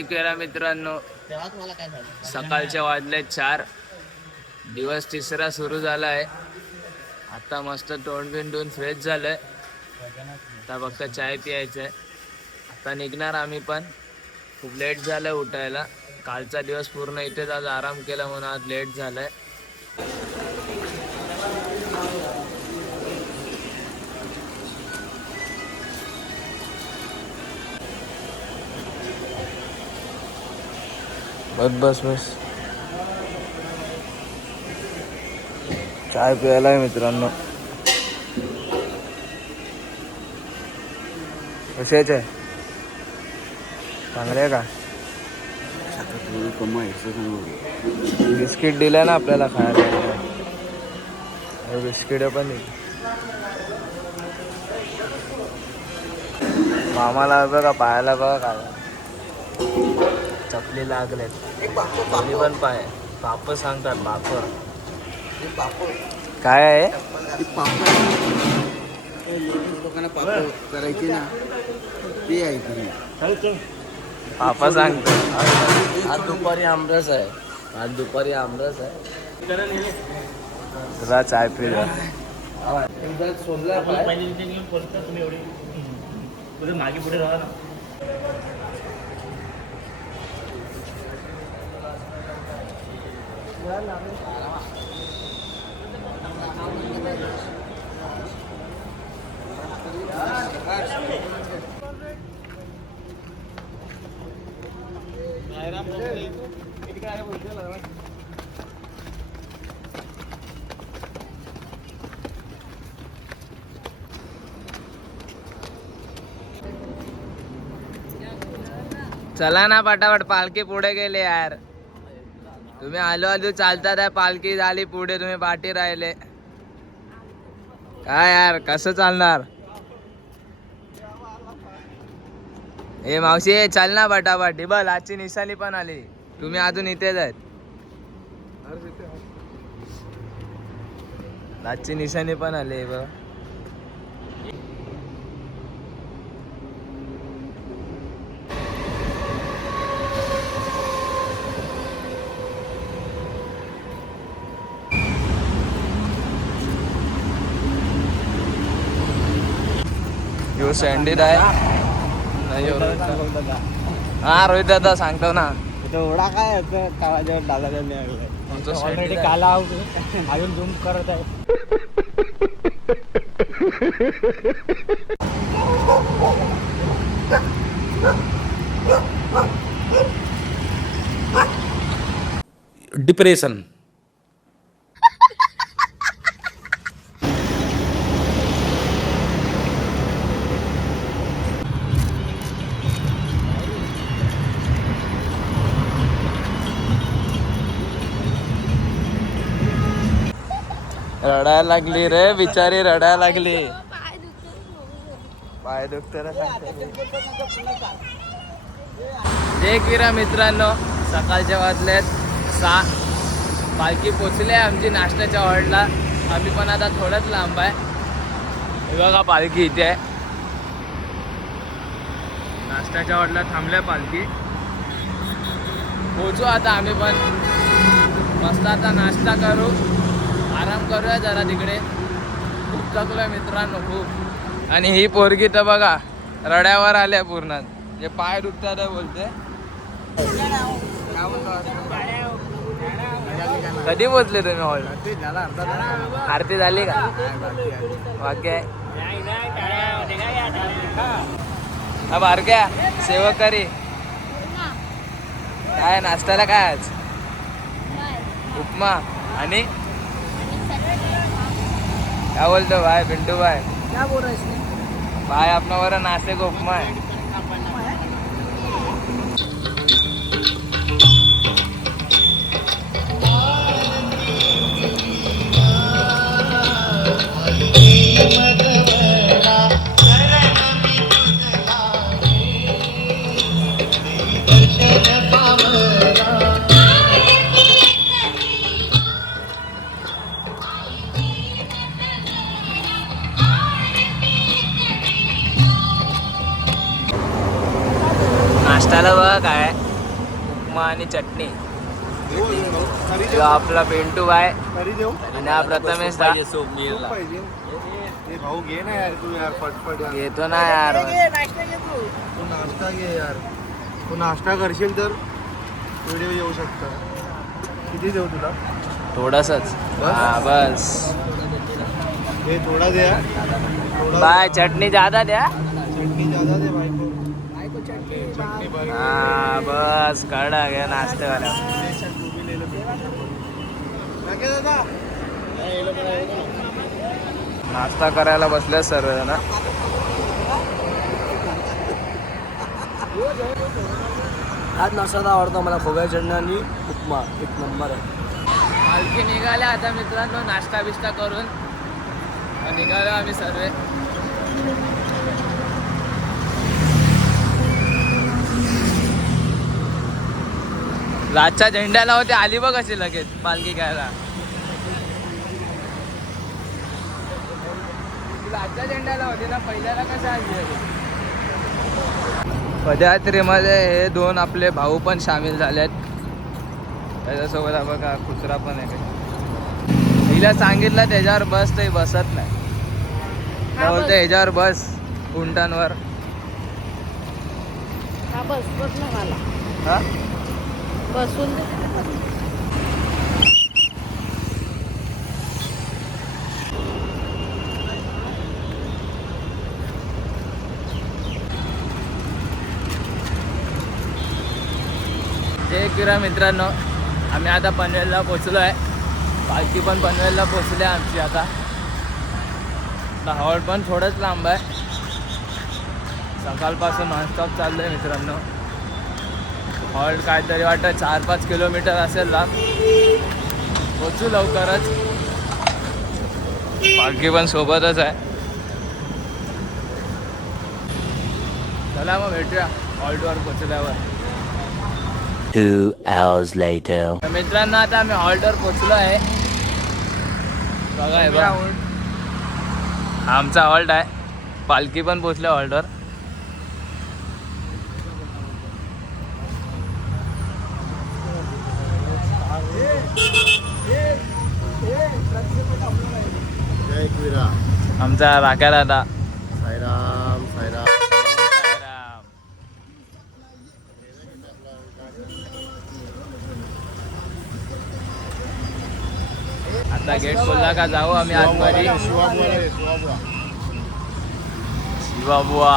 एक वेळा मित्रांनो, सकाळचे वाजले 4, दिवस तिसरा सुरू झाला आहे. आता मस्त तोंड बिंडून फ्रेश झालंय. आता फक्त चाय प्यायचंय. आता निघणार आम्ही पण. खूप लेट झालंय उठायला. कालचा दिवस पूर्ण इथेच आज आराम केला म्हणून आज लेट झालंय. बस चाय प्यायला आहे मित्रांनो. कशाचे आहे? चांगले आहे का? बिस्किट दिलं ना आपल्याला खायला. बिस्किट पण दिली. मामाला बघा, पायाला बघा काय चपली लागलेत. दोन्ही पण पाय बाप सांगतात. बाप काय आहे? लोकांना पापड करायची ना, ती आहे. पापा सांगतात. आज दुपारी आमरस आहे. तुला चाय पिला मागे पुढे राहा ना. चला ना पटापट, पालखी पुढे गेले यार. तुम्ही आलो चालतात आहे. पालखी झाली पुढे, तुम्ही पाठी राहिले. काय यार, कसं चालणार? ए मावशी, चल ना पटापट. बल आजची निशाणी पण आली. तुम्ही अजून इथेच आहेत. आजची निशाणी पण आली बघ. यो सँडीत आहे. हा रोहित दादा सांगतो ना. एवढा काय काळाच्या दादाच्या ऑलरेडी काला अजून झूम करत आहे. डिप्रेशन. रडायला लागली रे बिचारी, रडायला लागली. पाय दुखत देख विरा मित्रांनो, सकाळच्या वाजलेत 6. पालखी पोचले आमची नाश्त्याच्या हॉल्टला. आम्ही पण आता थोडंच लांब आहे. हे बघा पालखी इथे आहे. नाश्त्याच्या हॉल्टला थांबल्या पालखी. पोचू आता आम्ही पण. मस्त आता नाश्ता करू, आराम करूया जरा तिकडे. खूप थकलोय मित्रांनो, खूप. आणि ही पोरगी तर बघा रड्यावर आल्या पूर्ण. जे पाय दुखतात बोलते. कधी पोचले तुम्ही हॉल? आरती झाली का? वाक्य बारक्या सेवकरी काय नाश्त्याला काय आज? उपमा. आणि क्या बोलतो भाई पिंटू भाई? क्या बोल रहा है इसने? भाई अपना वर नाश्ते को उपमा है. नाश्त्याला बघा काय उपमा आणि चटणी. आपला पिंटू बाय तरी देऊ आणि हा प्रथमेश दा. भाऊ घे ना यार तू यार पटपट यार. घेतो ना यार. तू नाश्ता घे यार. तू नाश्ता करशील तर व्हिडिओ येऊ शकता. किती देऊ तुला? थोडंसंच. हा बस. हे थोडा द्या. बाय चटणी ज्यादा द्या. चटणी ज्यादा दे बायको. चटणी बायको. हा बस काढा घ्या नाश्त्यावाला. नाश्ता करायला बसल्या सर्व ना. आज नाश्ता आवडतो मला. खोबऱ्या चटणी आणि उपमा एक नंबर आहे. पालखी निघाल्या आता मित्रांनो. नाश्ता बिष्टा करून निघालो आम्ही सर्व. रातच्या झेंड्याला होते आली बघ अशी लगेच पालखी घ्यायला. रातच्या झेंड्याला होते ना पहिल्याला कसं आली. पदयात्रेमध्ये हे दोन आपले भाऊ पण सामील झालेत. त्याच्यासोबत हा बघा कुत्रा पण आहे. हिला सांगितलं त्याच्यावर बस ते बसत नाही. काय बोलते ह्याच्यावर बस उंटांवर. बस ना मला हा बसून जय किरा मित्रांनो. आम्ही आता पनवेलला पोचलो आहे. पालखी पण पनवेलला पोचली आहे आमची. आता हॉल्ट पण थोडंच लांब आहे. सकाळपासून नॉनस्टॉप चाललो आहे मित्रांनो. हॉल्ट काहीतरी वाटतं 4-5 किलोमीटर असेल लांब. पोचू लवकरच. पालखी पण सोबतच आहे. चला मग भेटूया हॉल्टवर पोचल्यावर. 2 hours later. तर मित्रांनो आता आम्ही हॉल्टवर पोचलो आहे. बघा हे बघा आमचा हॉल्ट आहे. पालखी पण पोचले हॉल्टवर. जय किरा. आमचा राख्या दादा. साईराम साईराम. आता गेट खोलला का जाऊ आम्ही आतमध्ये. शिवाबुवा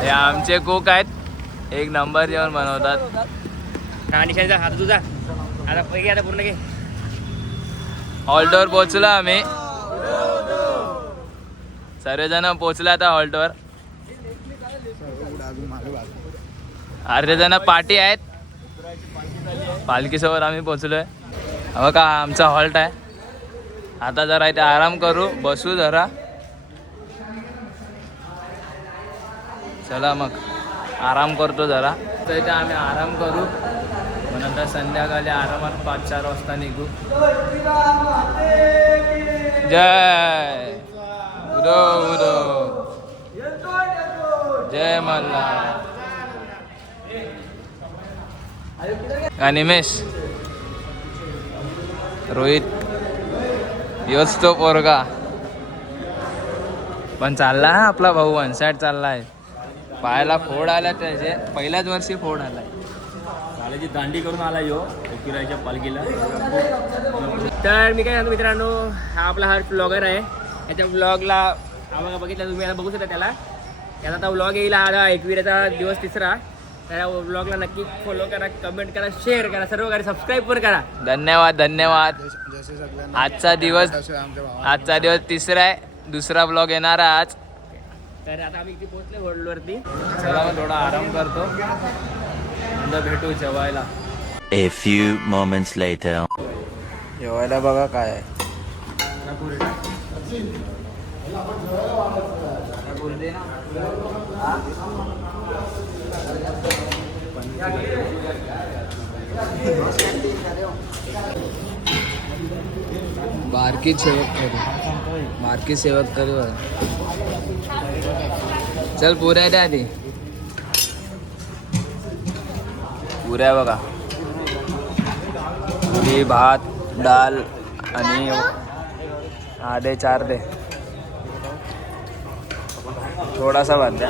हे आमचे कुक आहेत. एक नंबर जेवण बनवतात. हात तुझा आता पैकी आता पूर्ण घे. हॉल्टवर पोचलो आम्ही. सर्वजण पोचले आता हॉल्टवर. अर्धे जण पाठी आहेत. पालखीसोबत आम्ही पोचलोय. हो का आमचा हॉल्ट आहे. आता जरा इथे आराम करू. बसू जरा. चला मग आराम करतो जरा. तर इथे आम्ही आराम करू. पण आता संध्याकाळी आरामात 5-4 वाजता निघू. जय उदो उदो. जय मल्हार. निमेश रोहित योच तो पोरगा. पण चालला हा आपला भाऊ. वन साईड चाललाय. पायाला फोड आला त्याचे. पहिल्याच वर्षी फोड आलाय. शाळेची दांडी करून आला यो किरायच्या पालखीला. तर मी काय सांगतो मित्रांनो. हा आपला हा ब्लॉगर आहे. याच्या ब्लॉगला आम्हाला बघितलं तुम्ही आता बघू शकता त्याला. याचा आता ब्लॉग येईल आता 21चा दिवस 3रा. त्या ब्लॉगला नक्की फॉलो करा, कमेंट करा, शेअर करा, सर्व करा, सबस्क्राईब पण करा. धन्यवाद धन्यवाद. आजचा दिवस 3रा आहे. दुसरा ब्लॉग येणार आहे आज. तर आता आम्ही इथे पोहोचले होल्डवरती. चला मग थोडा आराम करतो. नंतर भेटू जेवायला. A few moments later. जेवायला बघा काय आहे. बारकी सेवक करू. बारकी सेवक करू. चल पुऱ्या द्या आधी. पुऱ्या बघा पुरी भात डाल आणि हा दे 4 दे थोडासा भात द्या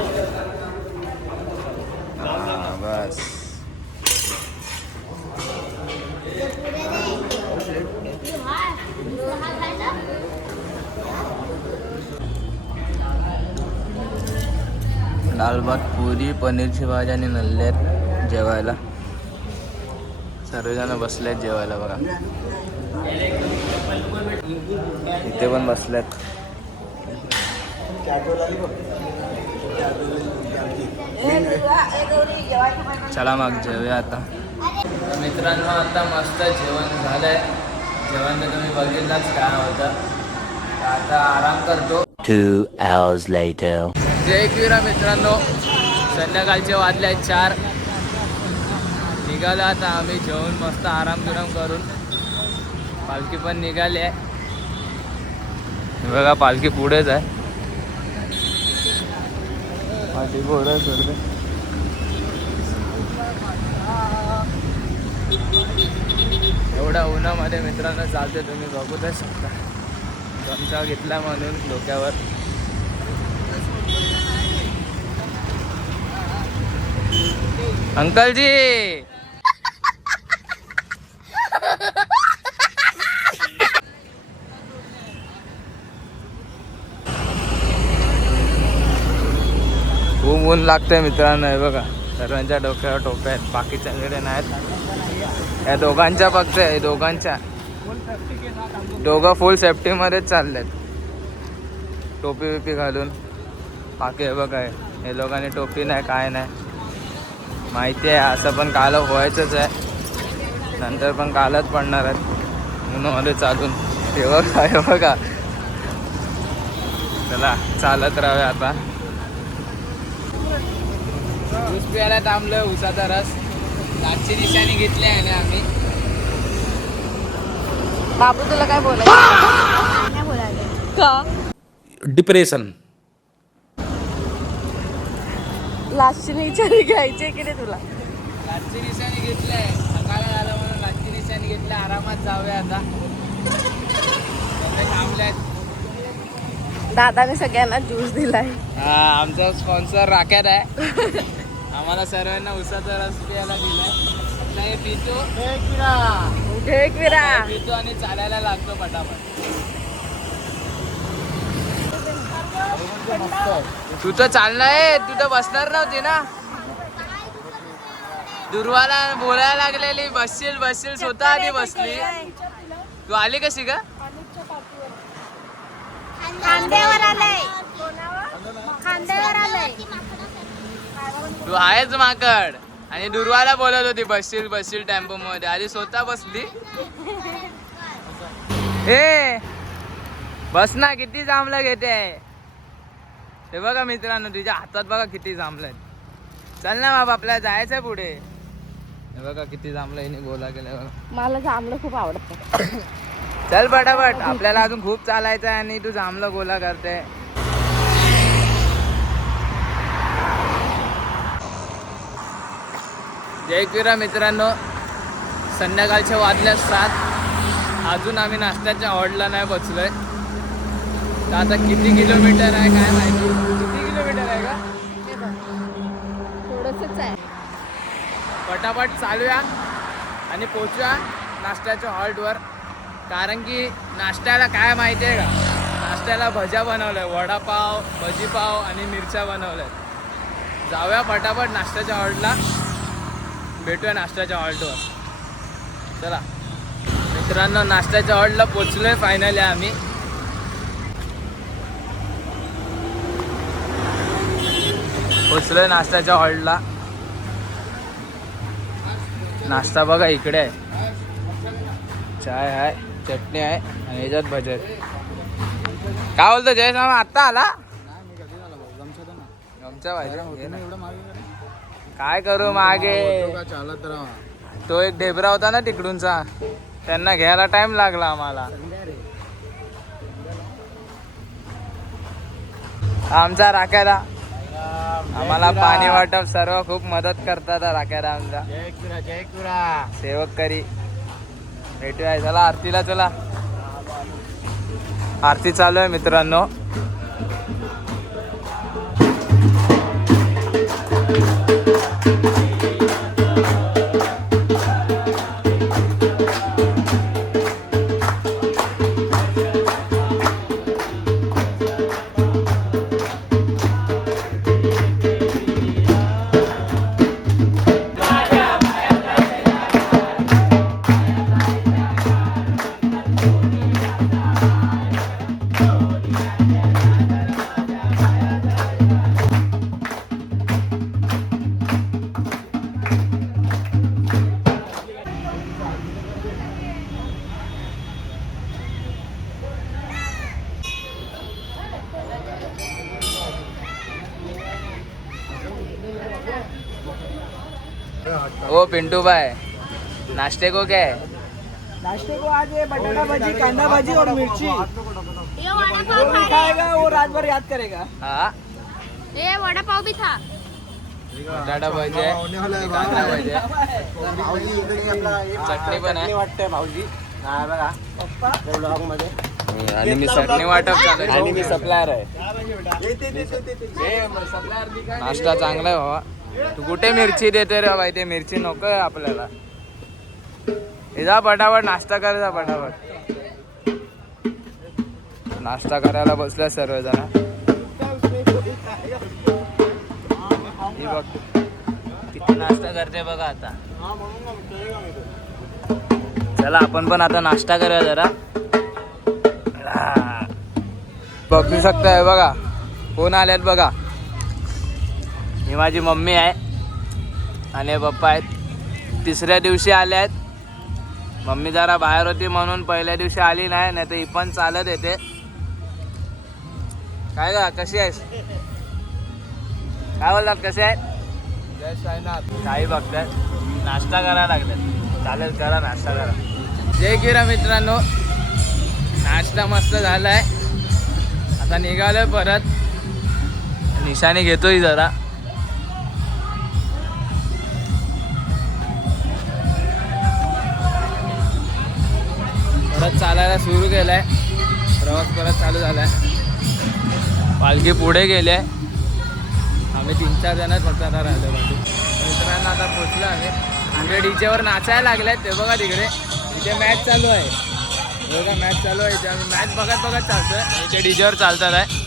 हा, बस डाळ भात पुरी पनीरची भाजी आणि नल्लेत जेवायला सर्वजण बसलेत जेवायला बघा इथे पण बसलेत चला मग जेवूया आता मित्रांनो आता मस्त जेवण झालंय जेवण तर तुम्ही बघितलंच काय होतं आता आराम करतो 2 hours later. जय किरा मित्रांनो संध्याकाळचे वाजले आहेत 4 निघालो आता आम्ही जेवून मस्त आराम करून पालखी पण निघाली आहे बघा पालखी पुढेच आहे पालखी पुढे सोडते एवढ्या उन्हामध्ये मित्रांनो चालते तुम्ही बघूच शकता गमछा घेतला म्हणून डोक्यावर अंकल जी खूप ऊन लागतंय मित्रांनो हे बघा सर्वांच्या डोक्यावर टोप्या आहेत बाकीच्याकडे नाहीत या दोघांच्या फक्त आहे दोघांच्या दोघं फुल सेफ्टीमध्येच चाललेत टोपी बिपी घालून बाकी हे बघा हे लोकांनी टोपी नाही काय नाही माहिती आहे असं पण काल व्हायचंच आहे नंतर पण कालच पडणार आहेत उन्हामध्ये चालून तेव्हा काय बघा चला चालत राहूया आता ऊस प्यायला थांबलोय ऊसाचा रस लाटची निशाणी घेतली आहे ना आम्ही बाबू तुला काय बोलायचं काय बोलायचं का डिप्रेशन लास्टची विचारी घ्यायची की नाही तुला लाटची निशाणी घेतली आहे सकाळला झालं म्हणून लाटची निशाणी घेतली आरामात जाऊया आता थांबल्यात दादाने सगळ्यांना ज्यूस दिलाय आमचा स्पॉन्सर राख्यात आहे आम्हाला सर्वांना उसाचा रस प्यायला दिलाय नाही पितो ढेक विरा पितो आणि चालायला लागतो पटापट तू तर चालणार तू तर बसणार नव्हती ना दुर्वाला बोलायला लागलेली बसशील स्वतः आधी बसली तू आली कशी का खांद्यावर आलंय खांद्यावर आलंय तू आहेच माकड आणि दुर्वाला बोलत होती बसशील टेम्पो मध्ये आधी स्वतः बसली हे बस ना किती जांभळं घेते हे बघा मित्रांनो तुझ्या हातात बघा किती जांभळं चल ना बाबा आपल्याला जायचंय पुढे हे बघा किती जांभळं हिने गोला केलं बघा मला जांभळं खूप आवडतं चल पटापट आपल्याला अजून खूप चालायचं आहे आणि तू जांभळं गोला करते जय किरा मित्रांनो संध्याकाळच्या वाजल्या 7 अजून आम्ही नाश्त्याच्या हॉल्टला नाही बसलोय तर आता किती किलोमीटर आहे काय माहिती किती किलोमीटर आहे का थोडंसंच आहे पटापट चालूया आणि पोचूया नाश्त्याच्या हॉल्टवर कारण की नाश्त्याला काय माहिती आहे का नाश्त्याला भज्या बनवल्या वडापाव भजीपाव आणि मिरच्या बनवल्या जाऊया पटापट नाश्त्याच्या हॉल्टला भेटूया नाश्त्याच्या हॉल्टवर चला मित्रांनो नाश्त्याच्या हॉल्टला पोचलोय फायनली आम्ही पोचलोय नाश्त्याच्या हॉल्टला नाश्ता बघा इकडे आहे चाय आहे चटणी आहे आणि याच्यात भजे काय बोलतो जयेश मामा आत्ता आला गमचा पाहिजे काय करू मागे तो एक ढेबरा होता ना तिकडूनचा त्यांना घ्यायला टाइम लागला आम्हाला आमचा राख्याला आम्हाला पाणी वाटप सर्व खूप मदत करतात राख्याला आमचा सेवक करी भेटूया चला आरतीला. चला आरती चालू आहे मित्रांनो. ओ पिंटू भाई नाश्ते को क्या है? नाश्ते को आज ये बटाटा भाजी, कांदा भाजी और मिर्ची. ये वड़ा पाव जो भी खाएगा वो रात भर याद करेगा. हा ये वड़ा पाव भी था. बटाटा भजी आहे, कांदा भजी आहे, चटणी पण आहे वाटतंय भाऊजी. बघा पप्पा ब्लॉग मध्ये. आणि मी चटणी वाटप चालू आहे. आणि मी सप्लायर आहे. नाश्ता चांगला आहे बाबा. तू कुठे मिरची देते रे बाई? ते मिरची नको आहे आपल्याला. हे जा पटापट नाश्ता कर, जा पटापट. नाश्ता करायला बसल्या सर्वजण. ही बघ किती नाश्ता करते बघा आता. चला आपण पण आता नाश्ता करूया जरा. बघू शकताय बघा कोण आल्यात बघा. ही माझी मम्मी आहे आणि पप्पा आहेत. तिसऱ्या दिवशी आले आहेत. मम्मी जरा बाहेर होती म्हणून पहिल्या दिवशी आली नाही, नाही तर ही पण चालत येते. काय गा कशी आहेस? काय बोलतात कसे आहेत? जय साईनाथ. काही बघतात नाश्ता करायला लागतात. चालेल करा नाश्ता करा. जय किरा मित्रांनो, नाश्ता मस्त झालाय. आता निघालोय परत. निशाणी घेतोय जरा. परत चालायला सुरू केलाय. प्रवास परत चालू झालाय. पालखी पुढे गेली आहे. आम्ही 3-4 जणच फक्त आता राहिलो बाजू. मित्रांनो आता पोचलो आम्ही. पुढे डीजेवर नाचायला लागलेत ते बघा तिकडे. इथे मॅच चालू आहे बघा, मॅच चालू आहे. इथे आम्ही मॅच बघत बघत चालतोय. इथे डीजेवर चालतात आहे.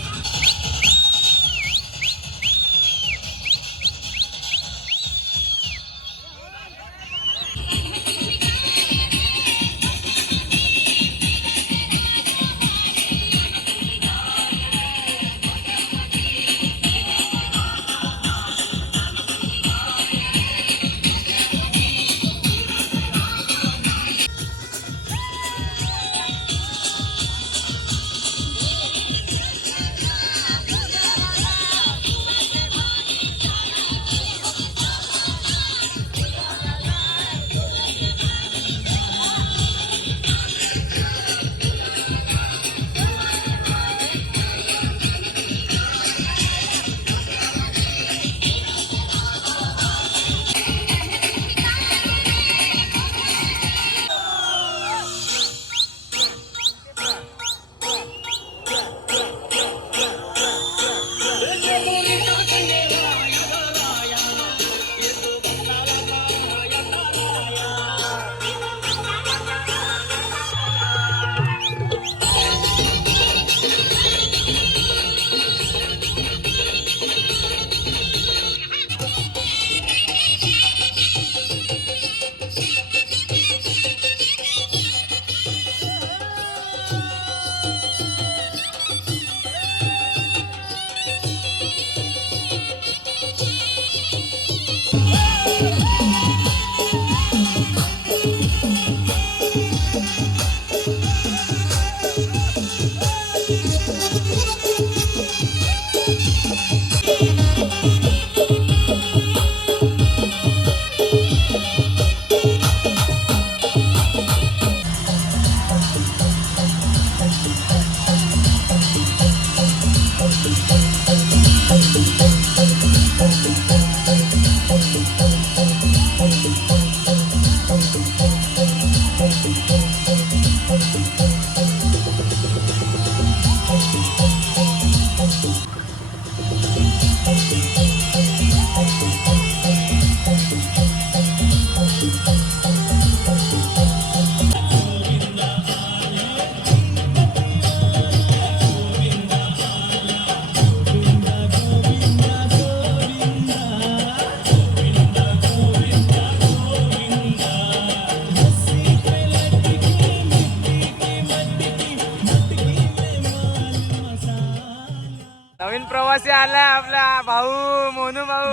आलाय आपला भाऊ मोनू भाऊ.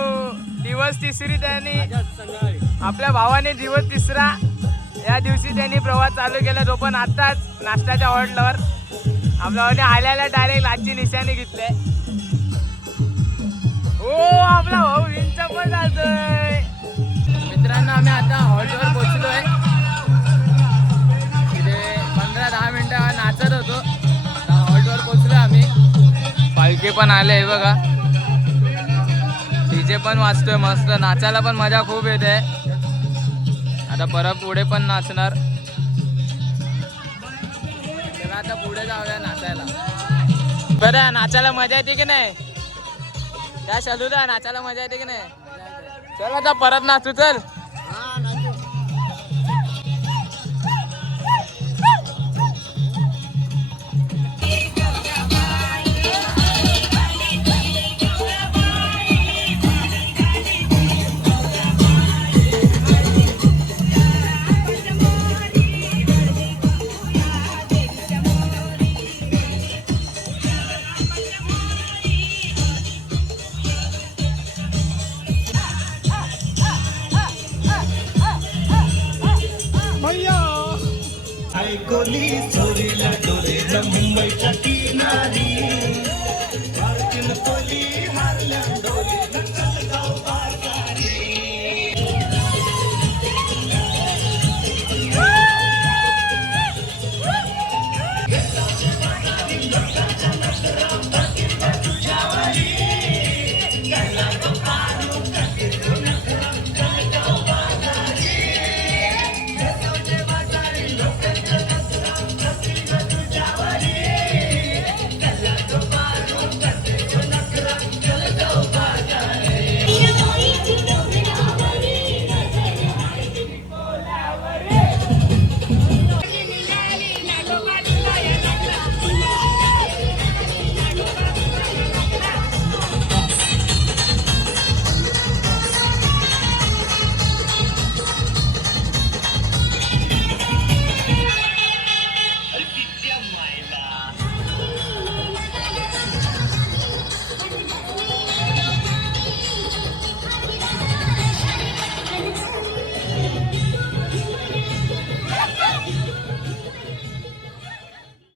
दिवस तिसरी त्यांनी आपल्या भावाने दिवस तिसरा या दिवशी त्यांनी प्रवास चालू केला. तो पण आताच नाश्त्याच्या हॉटेलवर आपल्या भावाने आल्याला डायरेक्ट लाची निशाणी घेतले. हो आपला भाऊ विंचा पण जातोय. मित्रांनो आम्ही आता हॉटेलवर पोहोचलोय. तिथे 15-10 मिनिटं नाचत होतो. आता हॉटेलवर पोहोचलोय आम्ही. पालखी पण आले बघा. डीजे पण वाजतोय मस्त. नाचायला पण मजा खूप येते. आता परत पुढे पण नाचणार. चला आता पुढे जाऊया नाचायला. बरं नाचायला मजा येते की नाही? काय चालू द्या नाचायला मजा येते की नाही? चल आता परत नाचू चल.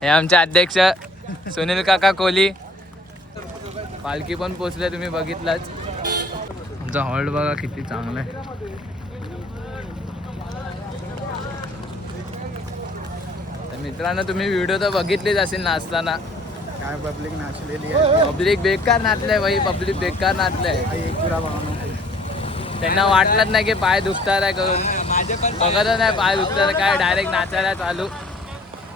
हे आमचे अध्यक्ष सुनील काका कोहली. पालखी पण पोचले तुम्ही बघितलाच. आमचा हॉल्ट बघा किती चांगला आहे. तर मित्रांनो तुम्ही व्हिडिओ तर बघितलीच असेल नाचताना. काय पब्लिक नाचलेली आहे. पब्लिक बेकार नाचलंय भाई. पब्लिक बेकार नाचलंय. त्यांना वाटलंच नाही की पाय दुखतात आहे करून. बघतच नाही पाय दुखतात काय. डायरेक्ट नाचायला चालू.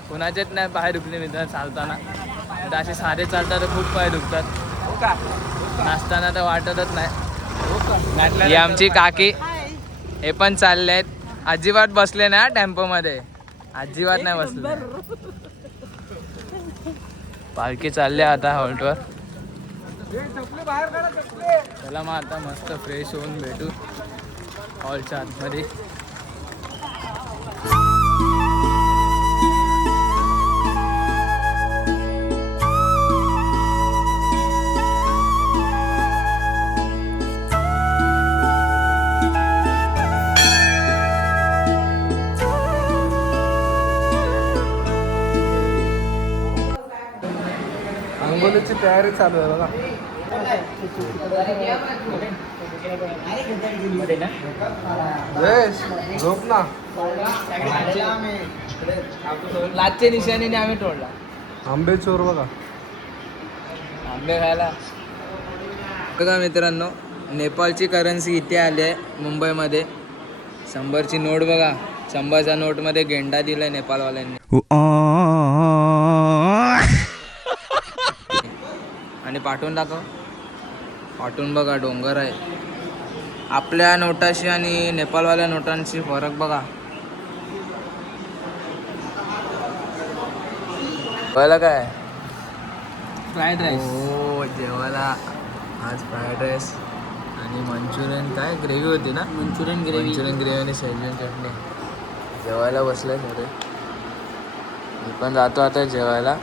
कोणाचेच नाही पाय दुखले मित्र चालताना. तर असे साधे चालतात तर खूप पाय दुखतात. नाचताना तर वाटतच नाही. ही आमची काकी हे पण चालले आहेत. अजिबात बसले नाही टेम्पोमध्ये. अजिबात नाही बसले. पालखी चालली आता हॉल्टवर. चला मग आता मस्त फ्रेश होऊन भेटू हॉलच्या आतमध्ये. आंघोळीची तयारी चालू आहे बघा. जयेश झोप ना. लाचच्या निशाणीने आम्ही तोडला. आंबे चोर बघा. आंबे खायला. बघा मित्रांनो नेपाळची करन्सी इथे आली आहे मुंबईमध्ये. 100ची नोट बघा. 100च्या नोटमध्ये गेंडा दिलाय नेपाळवाल्यांनी. आणि पाठवून दाखव. पाठवून बघा डोंगर आहे. आपल्या नोटाशी आणि नेपाळवाल्या नोटांशी फरक बघा. बघायला काय फ्राईड राईस. हो जेवायला आज फ्राईड राईस आणि मंचुरियन. काय ग्रेव्ही होती ना? मंचुरियन ग्रेव्ही आणि शेजवान चटणी. जेवायला बसलाय सगळे. मी पण जातो आता जेवायला.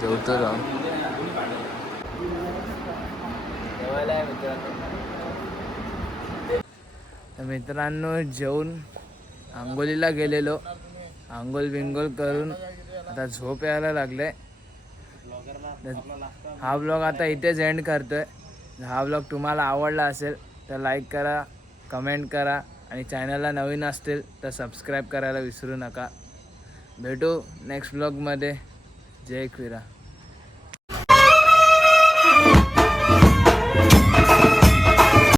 जेवतो जाऊन. तर मित्रांनो जेवून आंघोळीला गेलेलो, आंघोळ बिंगोल करून आता झोप यायला लागले. हा ब्लॉग आता इथेच एंड करतोय. हा ब्लॉग तुम्हाला आवडला असेल तर लाईक करा, कमेंट करा आणि चॅनलला नवीन असतील तर सबस्क्राईब करायला विसरू नका. भेटू नेक्स्ट ब्लॉगमध्ये. जय एकविरा.